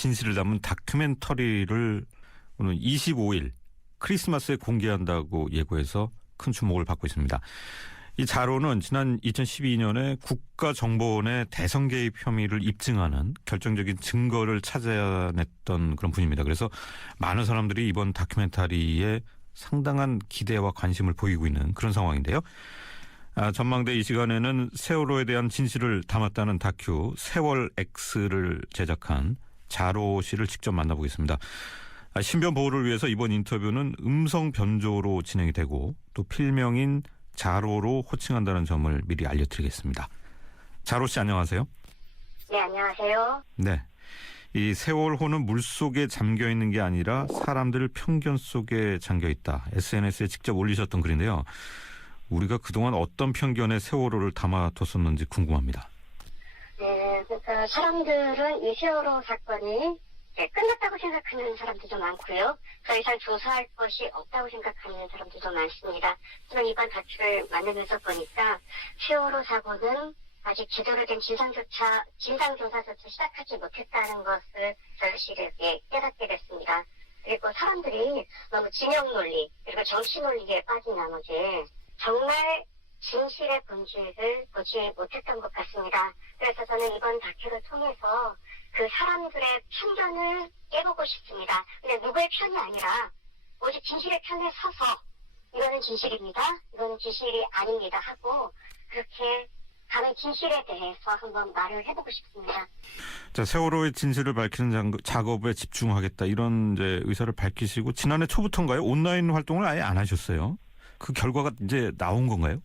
진실을 담은 다큐멘터리를 오늘 25일 크리스마스에 공개한다고 예고해서 큰 주목을 받고 있습니다. 이 자로는 지난 2012년에 국가정보원의 대선 개입 혐의를 입증하는 결정적인 증거를 찾아냈던 그런 분입니다. 그래서 많은 사람들이 이번 다큐멘터리에 상당한 기대와 관심을 보이고 있는 그런 상황인데요. 전망대 이 시간에는 세월호에 대한 진실을 담았다는 다큐 세월 X를 제작한 자로 씨를 직접 만나보겠습니다. 신변 보호를 위해서 이번 인터뷰는 음성 변조로 진행이 되고 또 필명인 자로로 호칭한다는 점을 미리 알려드리겠습니다. 자로 씨 안녕하세요. 네, 안녕하세요. 네, 이 세월호는 물속에 잠겨 있는 게 아니라 사람들 편견 속에 잠겨 있다. SNS에 직접 올리셨던 글인데요. 우리가 그동안 어떤 편견에 세월호를 담아뒀었는지 궁금합니다. 네, 그러니까 사람들은 이 세월호 사건이 끝났다고 생각하는 사람들도 많고요. 더 이상 조사할 것이 없다고 생각하는 사람들도 많습니다. 하지만 이번 다큐를 만들면서 보니까 세월호 사고는 아직 제대로 된 진상조사조차 시작하지 못했다는 것을 절실하게 깨닫게 됐습니다. 그리고 사람들이 너무 진영 논리 그리고 정치 논리에 빠진 나머지 정말 진실의 본질을 보지 못했던 것 같습니다. 그래서 저는 이번 다큐를 통해서 그 사람들의 편견을 깨보고 싶습니다. 근데 누구의 편이 아니라 오직 진실의 편에 서서 이거는 진실입니다. 이거는 진실이 아닙니다 하고 그렇게 다른 진실에 대해서 한번 말을 해보고 싶습니다. 자, 세월호의 진실을 밝히는 작업에 집중하겠다 이런 이제 의사를 밝히시고 지난해 초부터인가요? 온라인 활동을 아예 안 하셨어요. 그 결과가 이제 나온 건가요?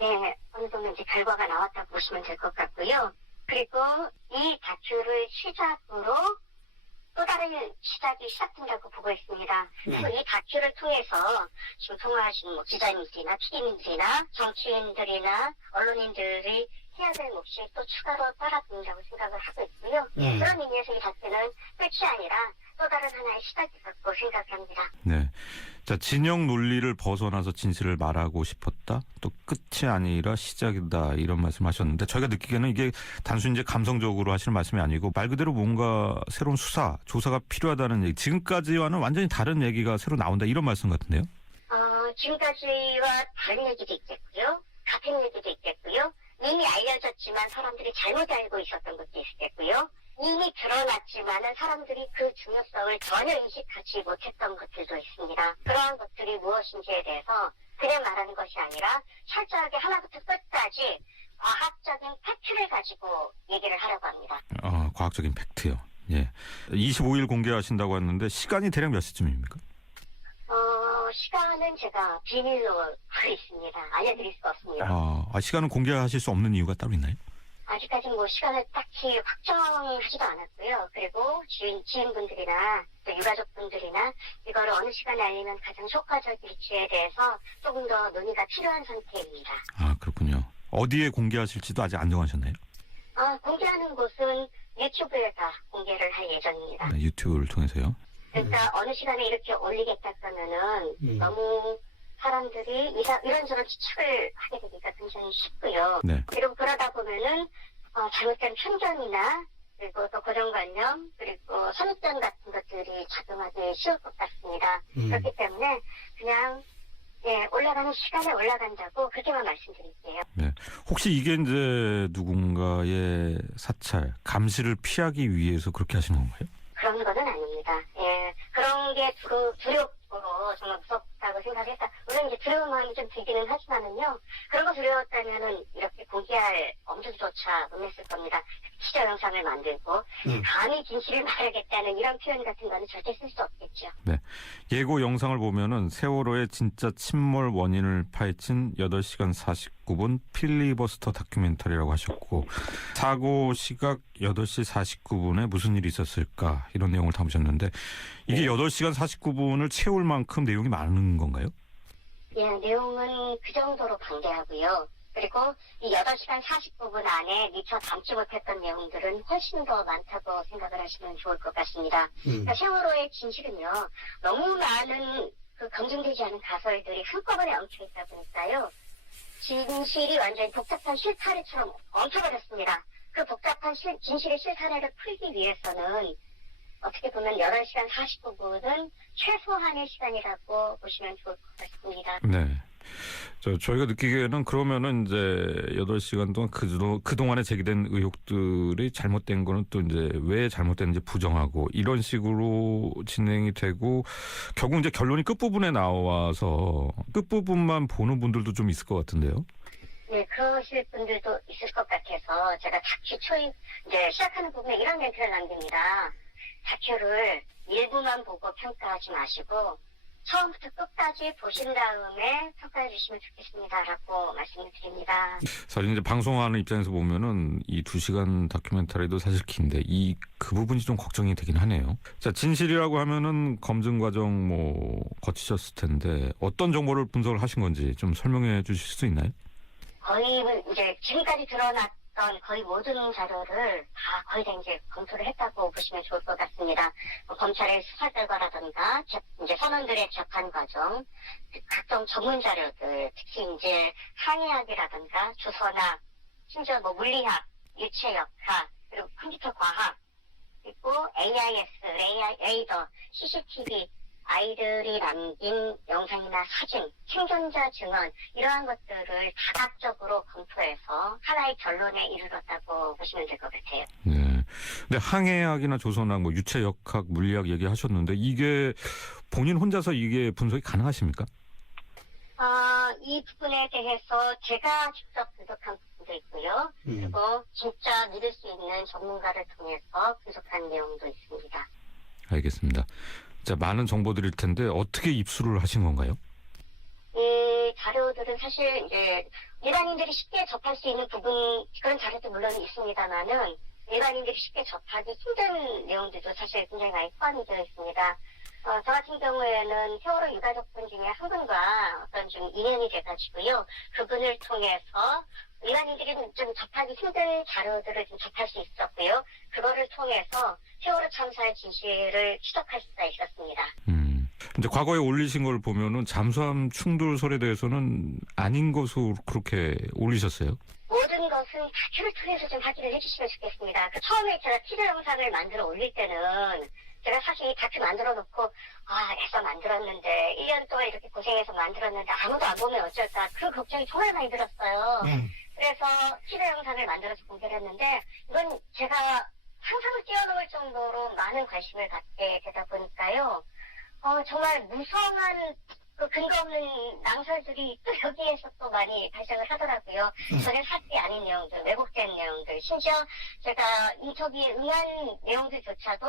네, 어느 정도 이제 결과가 나왔다고 보시면 될 것 같고요. 그리고 이 다큐를 시작으로 또 다른 시작이 시작된다고 보고 있습니다. 그리고 이 다큐를 통해서 지금 통화하신 기자님들이나 PD님들이나 정치인들이나 언론인들이 해야 될 몫이 또 추가로 따라붙는다고 생각을 하고 있고요. 그런 의미에서 이 다큐는 끝이 아니라 또 다른 하나의 시작이라고 생각합니다. 네. 자, 진영 논리를 벗어나서 진실을 말하고 싶었다. 또 끝이 아니라 시작이다. 이런 말씀하셨는데 저희가 느끼기에는 이게 단순히 이제 감성적으로 하시는 말씀이 아니고 말 그대로 뭔가 새로운 수사, 조사가 필요하다는 얘기. 지금까지와는 완전히 다른 얘기가 새로 나온다. 이런 말씀 같은데요. 지금까지와 다른 얘기도 있겠고요. 같은 얘기도 있겠고요. 이미 알려졌지만 사람들이 잘못 알고 있었던 것도 있겠고요. 이미 드러났지만은 사람들이 그 중요성을 전혀 인식하지 못했던 것들도 있습니다. 그러한 것들이 무엇인지에 대해서 그냥 말하는 것이 아니라 철저하게 하나부터 끝까지 과학적인 팩트를 가지고 얘기를 하려고 합니다. 과학적인 팩트요. 예. 25일 공개하신다고 했는데 시간이 대략 몇 시쯤입니까? 시간은 제가 비밀로 하고 있습니다. 알려드릴 수가 없습니다. 시간은 공개하실 수 없는 이유가 따로 있나요? 아직까지는 시간을 딱히 확정하지도 않았고요. 그리고 지인분들이나 또 유가족분들이나 이거를 어느 시간에 알리면 가장 효과적일지에 대해서 조금 더 논의가 필요한 상태입니다. 그렇군요. 어디에 공개하실지도 아직 안 정하셨나요? 공개하는 곳은 유튜브에다 공개를 할 예정입니다. 네, 유튜브를 통해서요. 그러니까 어느 시간에 이렇게 올리겠다 그러면은 너무 사람들이 이런저런 추측을 하게 되니까 굉장히 쉽고요. 네. 그리고 그러다 보면은 잘못된 편견이나 그리고 또 고정관념 그리고 선입견 같은 것들이 작용하기 쉬울 것 같습니다. 그렇기 때문에 그냥 올라가는 시간에 올라간다고 그렇게만 말씀드릴게요. 네. 혹시 이게 이제 누군가의 사찰, 감시를 피하기 위해서 그렇게 하시는 건가요? 그런 거는 아닙니다. 그런 게 두렵고 정말 무섭다고 생각했다. 물론 이제 두려운 마음이 좀 들기는 하지만은요. 그런 거 두려웠다면은 이렇게 공개할 엄두조차 못 냈을 겁니다. 시저 영상을 만들고 감히 진실을 말하겠다는 이런 표현 같은 거는 절대 쓸 수 없겠죠. 네. 예고 영상을 보면은 세월호의 진짜 침몰 원인을 파헤친 8시간 49분 필리버스터 다큐멘터리라고 하셨고 사고 시각 8시 49분에 무슨 일이 있었을까 이런 내용을 담으셨는데 이게 8시간 49분을 채울 만큼 내용이 많은 건가요? 예, 내용은 그 정도로 방대하고요. 그리고 이 8시간 49분 안에 미처 담지 못했던 내용들은 훨씬 더 많다고 생각을 하시면 좋을 것 같습니다. 그러니까 세월호의 진실은요, 너무 많은 검증되지 않은 가설들이 한꺼번에 엉켜있다 보니까요, 진실이 완전히 복잡한 실타래처럼 엉켜버렸습니다. 그 복잡한 진실의 실타래를 풀기 위해서는 어떻게 보면 8시간 49분은 최소한의 시간이라고 보시면 좋을 것 같습니다. 네. 저희가 느끼기에는 그러면은 이제 8시간 동안 그동안에 제기된 의혹들이 잘못된 거는 또 이제 왜 잘못됐는지 부정하고 이런 식으로 진행이 되고 결국 이제 결론이 끝부분에 나와서 끝부분만 보는 분들도 좀 있을 것 같은데요. 네, 그러실 분들도 있을 것 같아서 제가 다큐 이제 시작하는 부분에 이런 멘트를 남깁니다. 다큐를 일부만 보고 평가하지 마시고 처음부터 끝까지 보신 다음에 평가해 주시면 좋겠습니다라고 말씀을 드립니다. 사실 이제 방송하는 입장에서 보면은 이 2시간 다큐멘터리도 사실 긴데 그 부분이 좀 걱정이 되긴 하네요. 자, 진실이라고 하면은 검증 과정 거치셨을 텐데 어떤 정보를 분석을 하신 건지 좀 설명해 주실 수 있나요? 거의 이제 지금까지 드러났던 거의 모든 자료를 거의 다 이제 검토를 했다고 보시면 좋을 것 같습니다. 검찰의 수사 결과라든가 이제 선원들의 재판 과정, 각종 전문 자료들, 특히 이제 항해학이라든가 주선학, 심지어 물리학, 유체역학, 그리고 컴퓨터 과학, 그리고 AIS, 레이더, CCTV, 아이들이 남긴 영상이나 사진, 생존자 증언 이러한 것들을 다각적으로 검토해서 하나의 결론에 이르렀다고 보시면 될 것 같아요. 네. 근데 항해학이나 조선학, 유체역학, 물리학 얘기하셨는데 이게 본인 혼자서 이게 분석이 가능하십니까? 이 부분에 대해서 제가 직접 분석한 부분도 있고요. 그리고 진짜 믿을 수 있는 전문가를 통해서 분석한 내용도 있습니다. 알겠습니다. 자, 많은 정보들일 텐데 어떻게 입수를 하신 건가요? 이 자료들은 사실 이제 일반인들이 쉽게 접할 수 있는 부분 그런 자료도 물론 있습니다만은 일반인들이 쉽게 접하기 힘든 내용들도 사실 굉장히 많이 포함이 되어 있습니다. 저 같은 경우에는 세월호 유가족분 중에 한 분과 어떤 좀 인연이 돼가지고요. 그분을 통해서 일반인들이 좀 접하기 힘든 자료들을 좀 접할 수 있었고요. 그거를 통해서 세월호 참사의 진실을 추적할 수가 있었습니다. 이제 과거에 올리신 걸 보면은 잠수함 충돌설에 대해서는 아닌 것으로 그렇게 올리셨어요? 모든 것은 다큐를 통해서 좀 확인을 해주시면 좋겠습니다. 처음에 제가 티저 영상을 만들어 올릴 때는 제가 사실 다큐 만들어 놓고 애써 만들었는데 1년 동안 이렇게 고생해서 만들었는데 아무도 안 보면 어쩔까 그 걱정이 정말 많이 들었어요. 그래서 티저 영상을 만들어서 공개를 했는데 이건 제가 상상을 뛰어넘을 정도로 많은 관심을 갖게 되다 보니까요. 정말 무성한 그 근거 없는 낭설들이 또 여기에서 또 많이 발생을 하더라고요. 전혀 사실이 아닌 내용들, 왜곡된 내용들, 심지어 제가 인터뷰에 응한 내용들조차도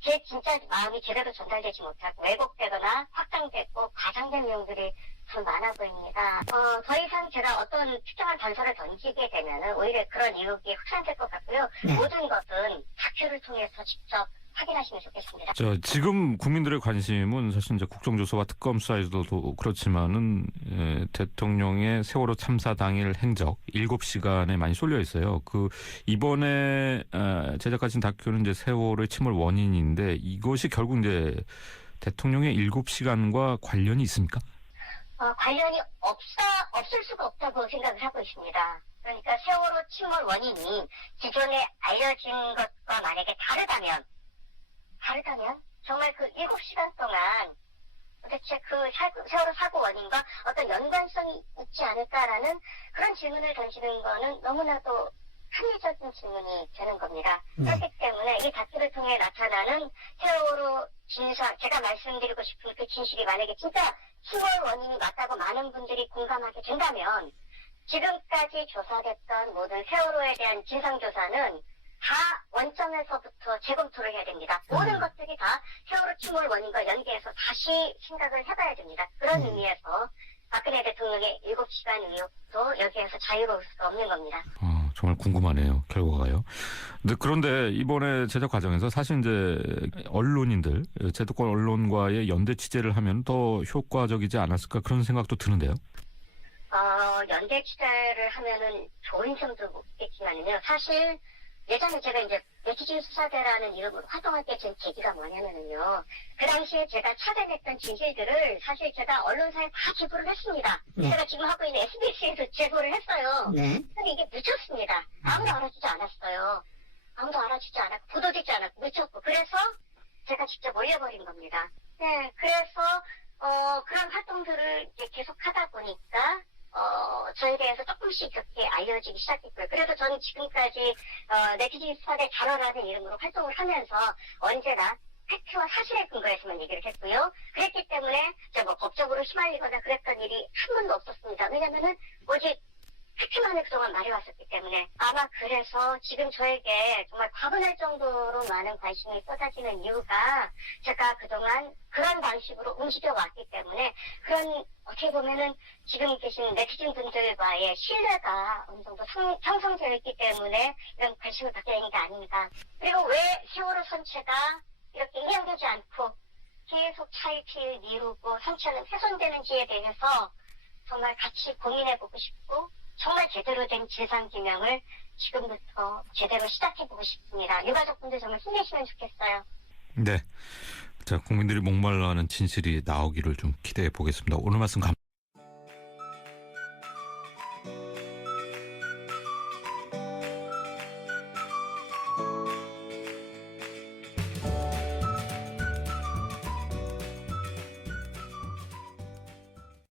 제 진짜 마음이 제대로 전달되지 못하고 왜곡되거나 확장되고 과장된 내용들이 참 많아 보입니다. 더 이상 제가 어떤 특정한 단서를 던지게 되면은 오히려 그런 의혹이 확산될 것 같고요. 모든 것은 다큐를 통해서 직접 확인하시면 좋겠습니다. 지금 국민들의 관심은 사실 이제 국정조사와 특검 수사에서도 그렇지만은 대통령의 세월호 참사 당일 행적 7시간에 많이 쏠려 있어요. 이번에 제작하신 다큐는 이제 세월호의 침몰 원인인데 이것이 결국 이제 대통령의 7시간과 관련이 있습니까? 관련이 없을 수가 없다고 생각을 하고 있습니다. 그러니까 세월호 침몰 원인이 기존에 알려진 것과 만약에 다르다면 정말 그 7시간 동안 도대체 그 세월호 사고 원인과 어떤 연관성이 있지 않을까라는 그런 질문을 던지는 거는 너무나도 합리적인 질문이 되는 겁니다. 그렇기 때문에 이 다큐를 통해 나타나는 세월호 진상, 제가 말씀드리고 싶은 그 진실이 만약에 진짜 침몰 원인이 맞다고 많은 분들이 공감하게 된다면 지금까지 조사됐던 모든 세월호에 대한 진상조사는 다 원점에서부터 재검토를 해야 됩니다. 모든 것들이 다 세월호 침몰 원인과 연계해서 다시 생각을 해봐야 됩니다. 그런 의미에서 박근혜 대통령의 7시간 의혹도 여기에서 자유로울 수가 없는 겁니다. 정말 궁금하네요. 결과가요. 그런데 이번에 제작 과정에서 사실 이제 언론인들, 제도권 언론과의 연대 취재를 하면 더 효과적이지 않았을까 그런 생각도 드는데요. 연대 취재를 하면은 좋은 점도 있겠지만요. 사실 예전에 제가 이제 네티즌 수사대라는 이름으로 활동할 때 제 계기가 뭐냐면은요. 그 당시에 제가 찾아냈던 진실들을 사실 제가 언론사에 다 제보를 했습니다. 제가 지금 하고 있는 SBS에도 제보를 했어요. 근데 이게 묻혔습니다. 아무도 알아주지 않았어요. 아무도 알아주지 않았고 보도되지 않았고 묻혔고 그래서 제가 직접 올려버린 겁니다. 네, 그래서 그런 활동들을 이제 계속 하다 보니까 저에 대해서 조금씩 이렇게 알려지기 시작했고요. 그래도 저는 지금까지 네티즌 수사대 단어라는 이름으로 활동을 하면서 언제나 팩트와 사실에 근거해서만 얘기를 했고요. 그랬기 때문에 제가 뭐 법적으로 휘말리거나 그랬던 일이 한 번도 없었습니다. 왜냐면은 오직 팩트만을 그동안 말해왔었기 때문에 아마 그래서 지금 저에게 정말 과분할 정도로 많은 관심이 쏟아지는 이유가 제가 그동안 그런 방식으로 움직여왔기 때문에 그런 어떻게 보면은 지금 계신 네티즌 분들과의 신뢰가 어느 정도 형성되어 있기 때문에 이런 관심을 갖게 되는 게 아닌가. 그리고 왜 세월호 선체가 이렇게 이행되지 않고 계속 차일피일 미루고 선체는 훼손되는지에 대해서 정말 같이 고민해보고 싶고 정말 제대로 된 진상규명을 지금부터 제대로 시작해보고 싶습니다. 유가족분들 정말 힘내시면 좋겠어요. 네. 자, 국민들이 목말라하는 진실이 나오기를 좀 기대해 보겠습니다. 오늘 말씀